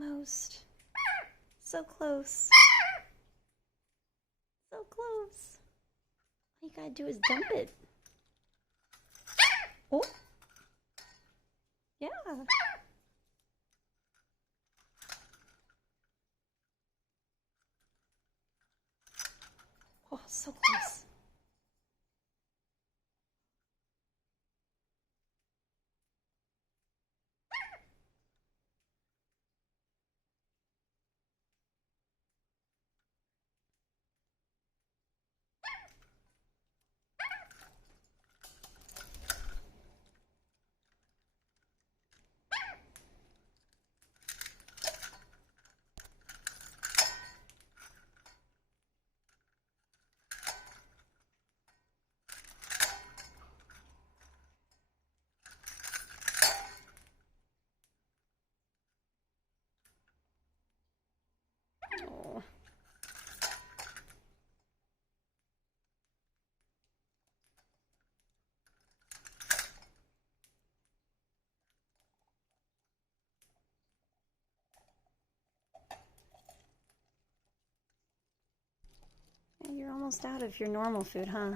Almost. So close. So close. All you gotta do is dump it. Oh. Yeah. Oh, so close. Oh. Yeah, you're almost out of your normal food, huh?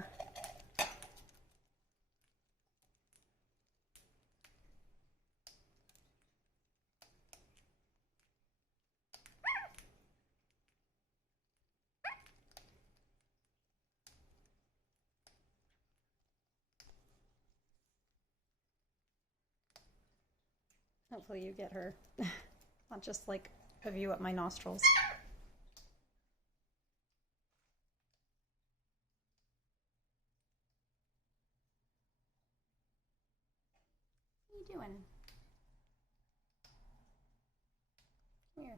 Hopefully you get her. Not just like a view up my nostrils. What are you doing? Come here.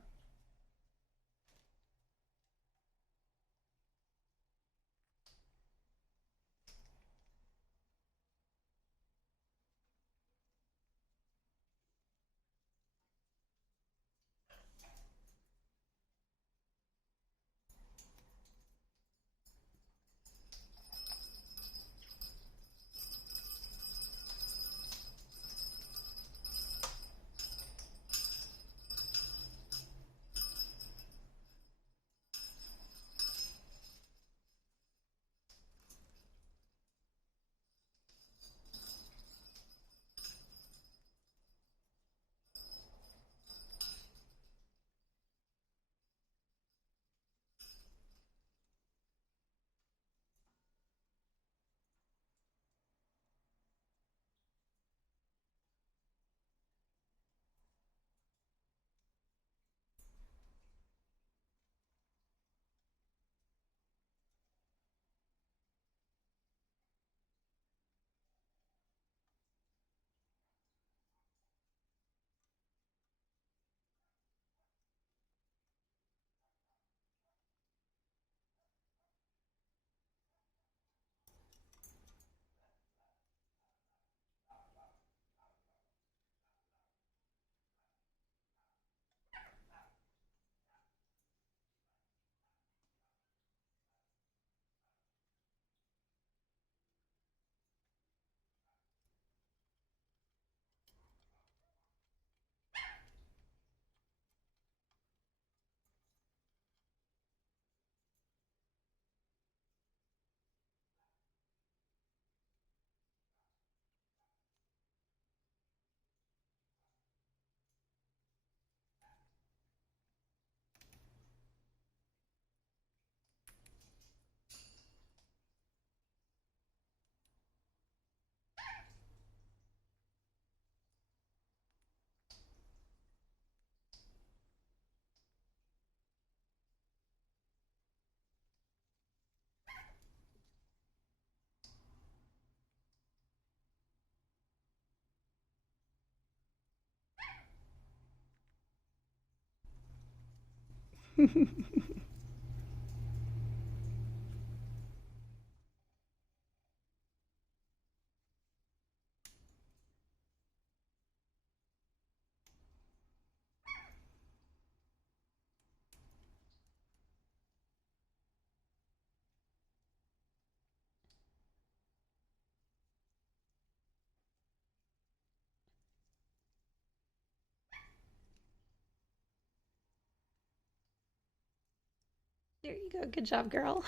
There you go. Good job, girl.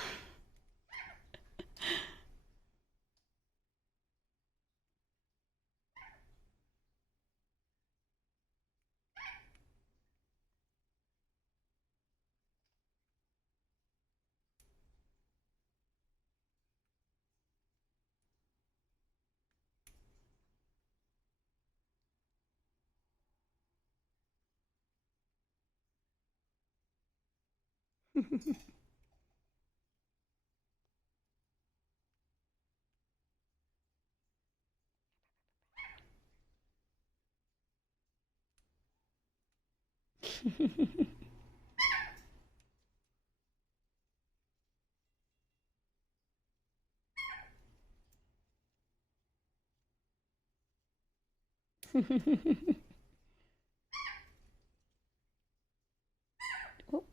Oh.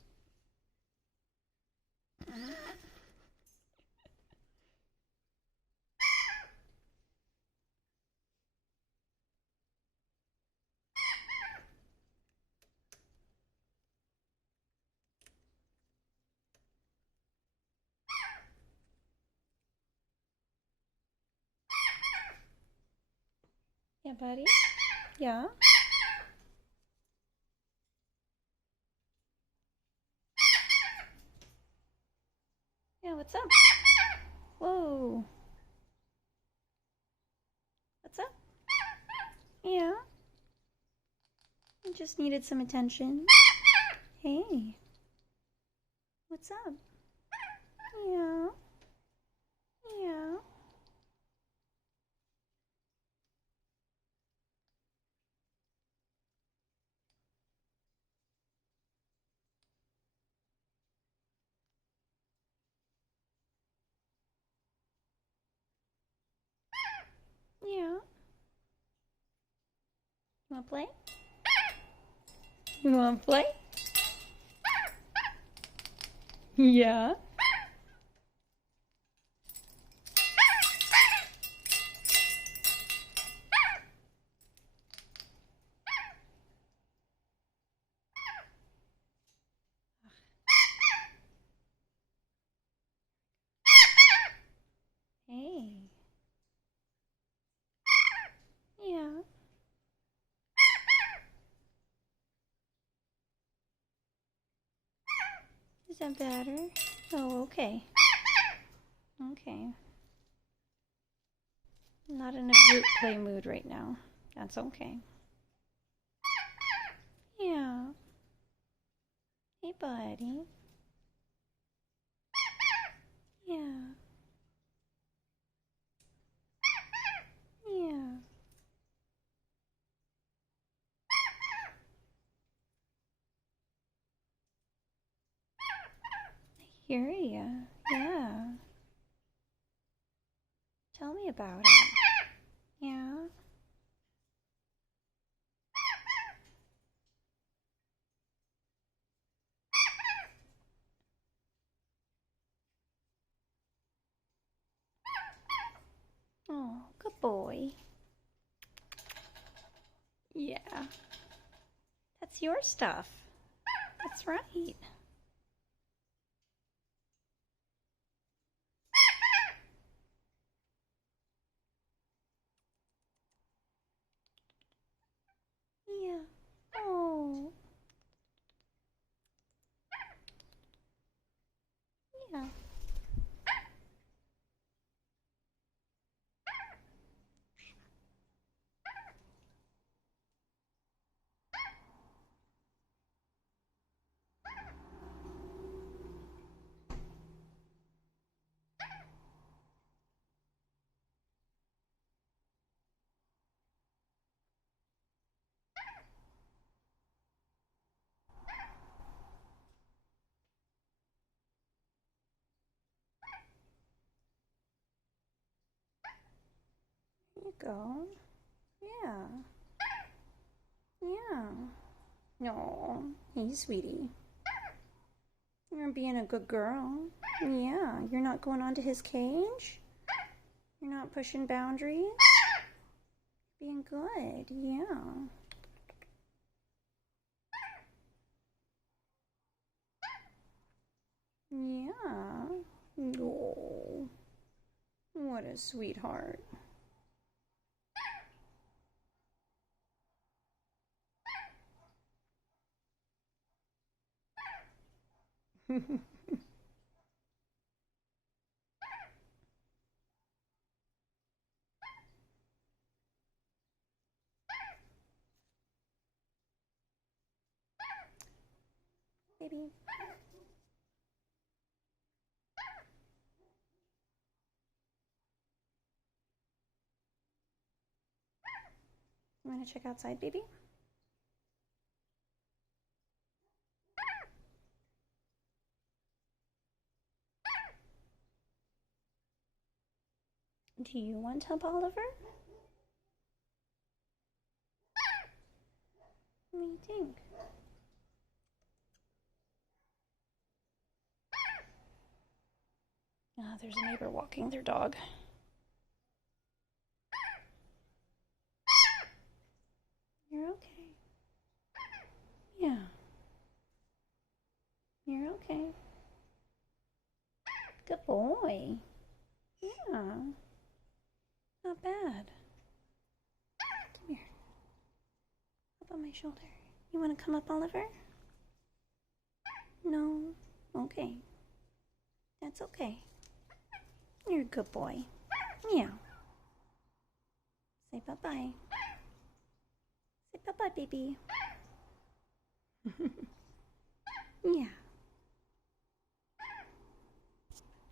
Yeah, buddy? Yeah? Yeah, what's up? Whoa. What's up? Yeah? I just needed some attention. Hey. What's up? Yeah? Yeah? Yeah? You wanna play? You wanna play? Yeah? Hey. Yeah. Is that better? Oh, okay. Okay. I'm not in a group play mood right now. That's okay. Yeah. Hey, buddy. Yeah. Yeah. Hear ya. Yeah. Tell me about it. Yeah. Oh, good boy. Yeah. That's your stuff. That's right. Yeah. Oh. Yeah. There you go. Yeah. Yeah. No. Hey, sweetie. You're being a good girl. Yeah. You're not going onto his cage. You're not pushing boundaries. Being good. Yeah. Yeah. Oh, what a sweetheart. Baby. You want to check outside, baby? Do you want to help Oliver? What do you think? Ah, there's a neighbor walking their dog. You're okay. Yeah. You're okay. Good boy. Yeah. Not bad. Come here. Up on my shoulder. You want to come up, Oliver? No? Okay. That's okay. You're a good boy. Yeah. Say bye-bye. Say bye-bye, baby. Yeah.